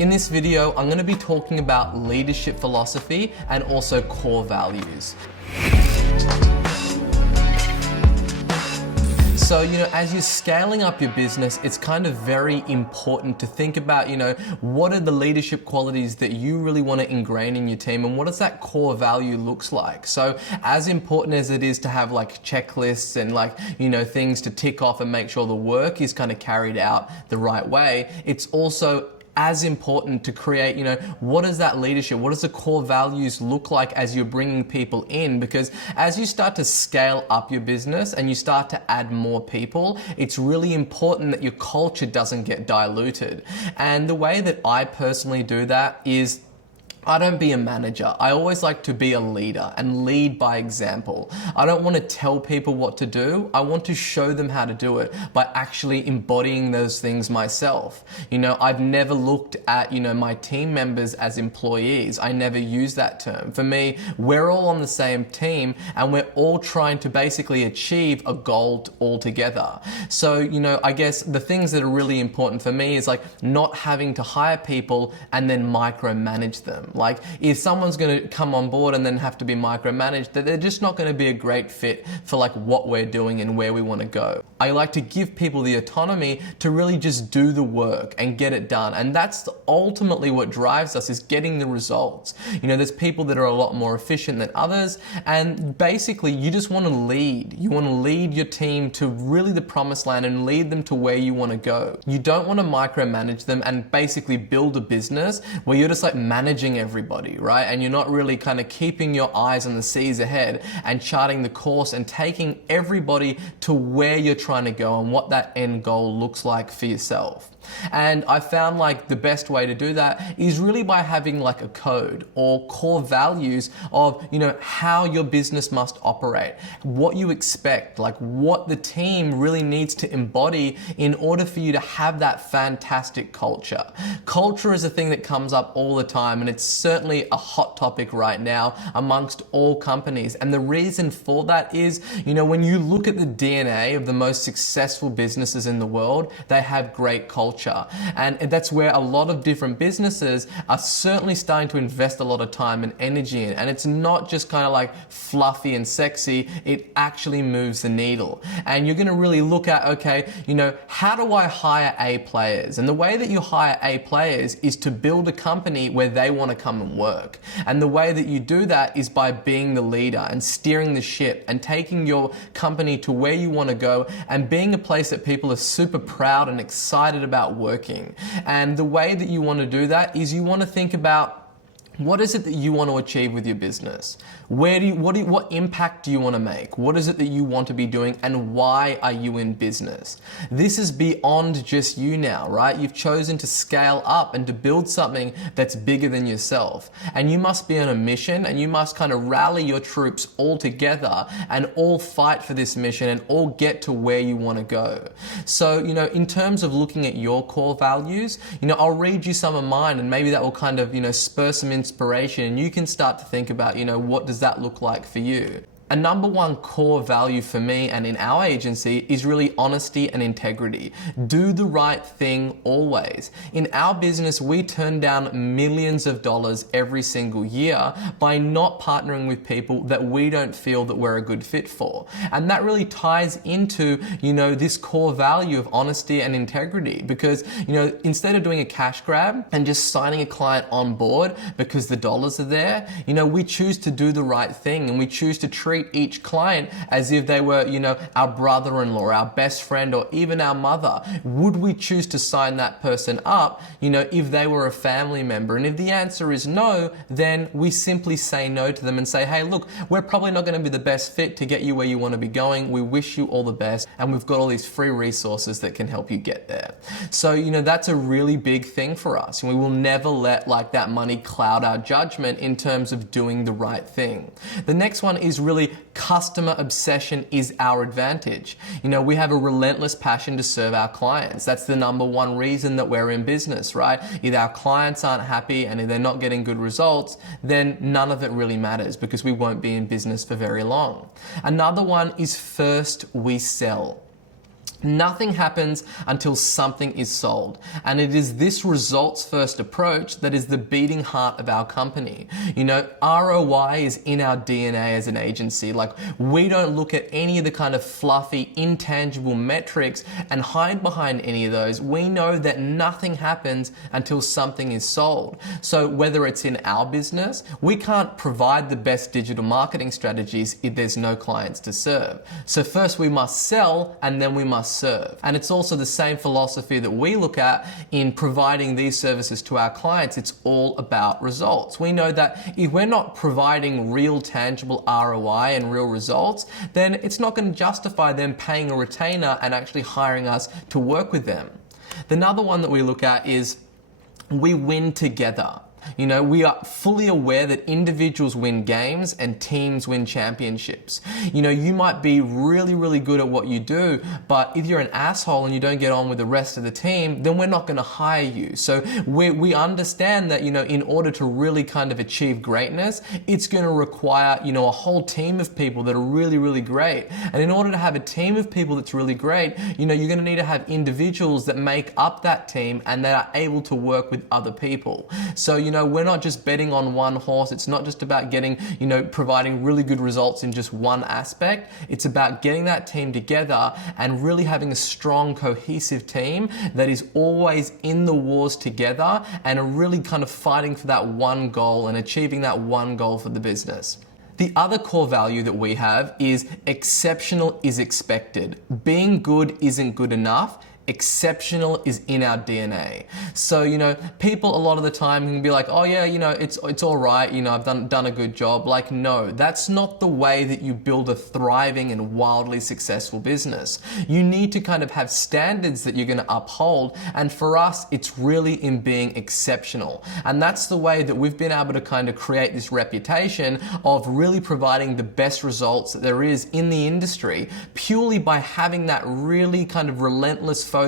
In this video, I'm going to be talking about leadership philosophy and also core values. So, as you're scaling up your business, it's kind of very important to think about, what are the leadership qualities that you really want to ingrain in your team and what does that core value looks like? So as important as it is to have like checklists and things to tick off and make sure the work is kind of carried out the right way, it's also as important to create, what is that leadership? What does the core values look like as you're bringing people in? Because as you start to scale up your business and you start to add more people, it's really important that your culture doesn't get diluted. And the way that I personally do that is I don't be a manager. I always like to be a leader and lead by example. I don't want to tell people what to do. I want to show them how to do it by actually embodying those things myself. I've never looked at, my team members as employees. I never use that term. For me, we're all on the same team and we're all trying to basically achieve a goal all together. So, I guess the things that are really important for me is like not having to hire people and then micromanage them. Like if someone's going to come on board and then have to be micromanaged, that they're just not going to be a great fit for like what we're doing and where we want to go. I like to give people the autonomy to really just do the work and get it done. And that's ultimately what drives us, is getting the results. There's people that are a lot more efficient than others. And basically you just want to lead. You want to lead your team to really the promised land and lead them to where you want to go. You don't want to micromanage them and basically build a business where you're just like managing everybody, right? And you're not really kind of keeping your eyes on the seas ahead and charting the course and taking everybody to where you're trying to go and what that end goal looks like for yourself. And I found like the best way to do that is really by having like a code or core values of, how your business must operate, what you expect, like what the team really needs to embody in order for you to have that fantastic culture. Culture is a thing that comes up all the time and it's certainly a hot topic right now amongst all companies. And the reason for that is, when you look at the DNA of the most successful businesses in the world, they have great culture. And that's where a lot of different businesses are certainly starting to invest a lot of time and energy in. And it's not just kind of like fluffy and sexy, it actually moves the needle. And you're going to really look at, okay, how do I hire A players? And the way that you hire A players is to build a company where they want to come and work. And the way that you do that is by being the leader and steering the ship and taking your company to where you want to go and being a place that people are super proud and excited about working. And the way that you want to do that is you want to think about, what is it that you want to achieve with your business? What impact do you want to make? What is it that you want to be doing and why are you in business? This is beyond just you now, right? You've chosen to scale up and to build something that's bigger than yourself. And you must be on a mission and you must kind of rally your troops all together and all fight for this mission and all get to where you want to go. So, in terms of looking at your core values, I'll read you some of mine and maybe that will kind of, spur some inspiration and you can start to think about, what does that look like for you? A number one core value for me and in our agency is really honesty and integrity. Do the right thing always. In our business, we turn down millions of dollars every single year by not partnering with people that we don't feel that we're a good fit for. And that really ties into, this core value of honesty and integrity because, instead of doing a cash grab and just signing a client on board because the dollars are there, we choose to do the right thing and we choose to treat each client as if they were, our brother-in-law, our best friend, or even our mother. Would we choose to sign that person up, if they were a family member? And if the answer is no, then we simply say no to them and say, hey, look, we're probably not going to be the best fit to get you where you want to be going. We wish you all the best. And we've got all these free resources that can help you get there. So, that's a really big thing for us. We will never let like that money cloud our judgment in terms of doing the right thing. The next one is really customer obsession is our advantage. We have a relentless passion to serve our clients. That's the number one reason that we're in business, right? If our clients aren't happy and if they're not getting good results, then none of it really matters because we won't be in business for very long. Another one is first we sell. Nothing happens until something is sold. And it is this results first approach that is the beating heart of our company. You know, ROI is in our DNA as an agency. Like, we don't look at any of the kind of fluffy, intangible metrics and hide behind any of those. We know that nothing happens until something is sold. So whether it's in our business, we can't provide the best digital marketing strategies if there's no clients to serve. So first we must sell, and then we must serve. And it's also the same philosophy that we look at in providing these services to our clients. It's all about results. We know that if we're not providing real tangible ROI and real results, then it's not going to justify them paying a retainer and actually hiring us to work with them. Another one that we look at is we win together. You know, we are fully aware that individuals win games and teams win championships. You know, you might be really, really good at what you do, but if you're an asshole and you don't get on with the rest of the team, then we're not going to hire you. So we understand that, you know, in order to really kind of achieve greatness, it's going to require, you know, a whole team of people that are really, really great. And in order to have a team of people that's really great, you know, you're going to need to have individuals that make up that team and that are able to work with other people. So, you know, we're not just betting on one horse. It's not just about getting, you know, providing really good results in just one aspect. It's about getting that team together and really having a strong, cohesive team that is always in the wars together and are really kind of fighting for that one goal and achieving that one goal for the business. The other core value that we have is exceptional is expected. Being good isn't good enough. Exceptional is in our DNA. So, you know, people a lot of the time can be like, oh yeah, you know, it's all right, you know, I've done a good job. Like, no, that's not the way that you build a thriving and wildly successful business. You need to kind of have standards that you're going to uphold. And for us, it's really in being exceptional. And that's the way that we've been able to kind of create this reputation of really providing the best results that there is in the industry, purely by having that really kind of relentless focus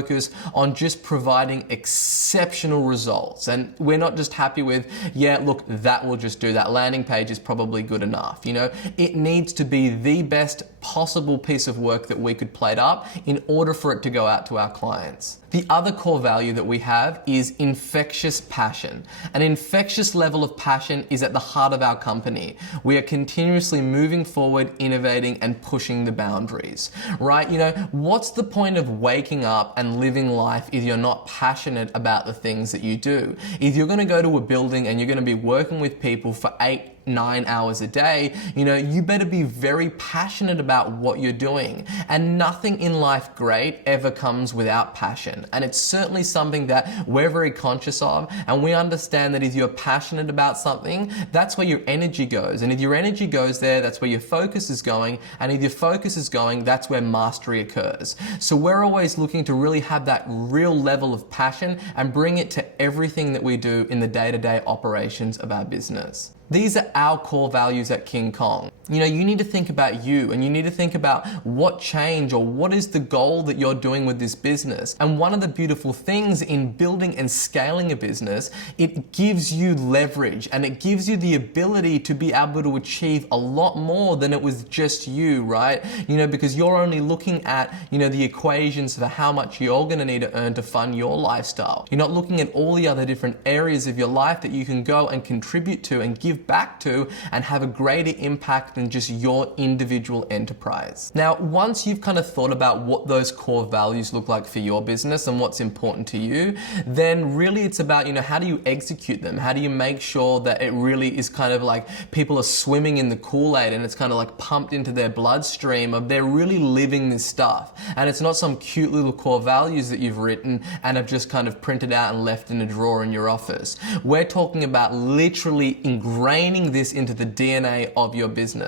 on just providing exceptional results. And we're not just happy with, yeah, look, that will just do. That landing page is probably good enough. You know, it needs to be the best possible piece of work that we could plate up in order for it to go out to our clients. The other core value that we have is infectious passion. An infectious level of passion is at the heart of our company. We are continuously moving forward, innovating, and pushing the boundaries, right? You know, what's the point of waking up and living life if you're not passionate about the things that you do? If you're going to go to a building and you're going to be working with people for 8-9 hours a day, you know, you better be very passionate about what you're doing. And nothing in life great ever comes without passion. And it's certainly something that we're very conscious of. And we understand that if you're passionate about something, that's where your energy goes. And if your energy goes there, that's where your focus is going. And if your focus is going, that's where mastery occurs. So we're always looking to really have that real level of passion and bring it to everything that we do in the day-to-day operations of our business. These are our core values at King Kong. You know, you need to think about you, and you need to think about what change or what is the goal that you're doing with this business. And one of the beautiful things in building and scaling a business, it gives you leverage and it gives you the ability to be able to achieve a lot more than it was just you, right? You know, because you're only looking at, you know, the equations for how much you're going to need to earn to fund your lifestyle. You're not looking at all the other different areas of your life that you can go and contribute to and give back to and have a greater impact than just your individual enterprise. Now, once you've kind of thought about what those core values look like for your business and what's important to you, then really it's about, you know, how do you execute them? How do you make sure that it really is kind of like people are swimming in the Kool-Aid and it's kind of like pumped into their bloodstream of they're really living this stuff. And it's not some cute little core values that you've written and have just kind of printed out and left in a drawer in your office. We're talking about literally ingraining this into the DNA of your business.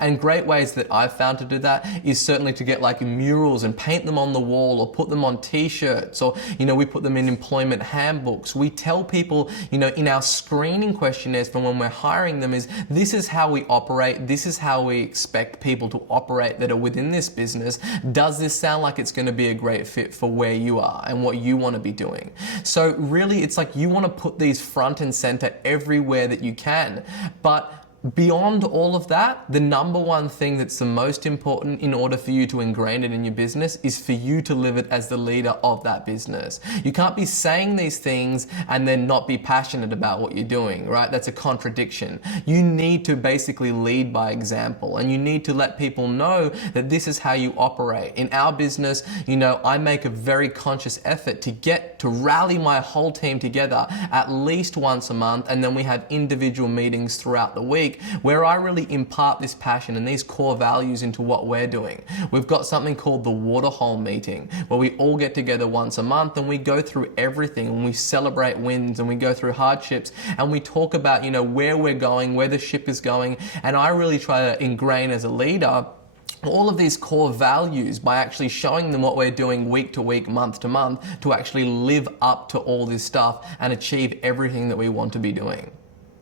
And great ways that I've found to do that is certainly to get like murals and paint them on the wall or put them on t-shirts, or, you know, we put them in employment handbooks. We tell people, you know, in our screening questionnaires from when we're hiring them is this is how we operate. This is how we expect people to operate that are within this business. Does this sound like it's going to be a great fit for where you are and what you want to be doing? So really it's like you want to put these front and center everywhere that you can. But Beyond all of that, the number one thing that's the most important in order for you to ingrain it in your business is for you to live it as the leader of that business. You can't be saying these things and then not be passionate about what you're doing, right? That's a contradiction. You need to basically lead by example, and you need to let people know that this is how you operate. In our business, I make a very conscious effort to rally my whole team together at least once a month, and then we have individual meetings throughout the week where I really impart this passion and these core values into what we're doing. We've got something called the waterhole meeting, where we all get together once a month and we go through everything, and we celebrate wins, and we go through hardships, and we talk about, where we're going, where the ship is going. And I really try to ingrain as a leader all of these core values by actually showing them what we're doing week to week, month to month, to actually live up to all this stuff and achieve everything that we want to be doing.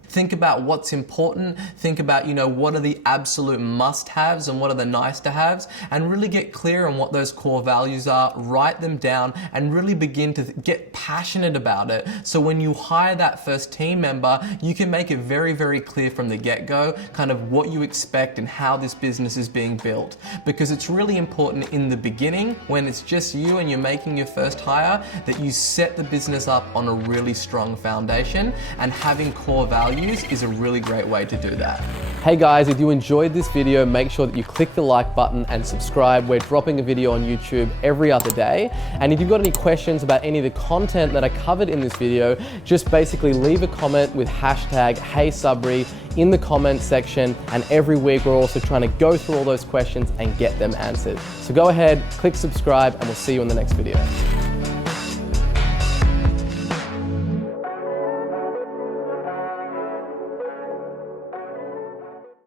Think about what's important. Think about, what are the absolute must-haves and what are the nice-to-haves, and really get clear on what those core values are, write them down, and really begin to get passionate about it. So when you hire that first team member, you can make it very, very clear from the get-go kind of what you expect and how this business is being built. Because it's really important in the beginning, when it's just you and you're making your first hire, that you set the business up on a really strong foundation, and having core values is a really great way to do that. Hey guys, if you enjoyed this video, make sure that you click the like button and subscribe. We're dropping a video on YouTube every other day. And if you've got any questions about any of the content that I covered in this video, just basically leave a comment with hashtag #HeySabri in the comments section. And every week we're also trying to go through all those questions and get them answered. So go ahead, click subscribe, and we'll see you in the next video.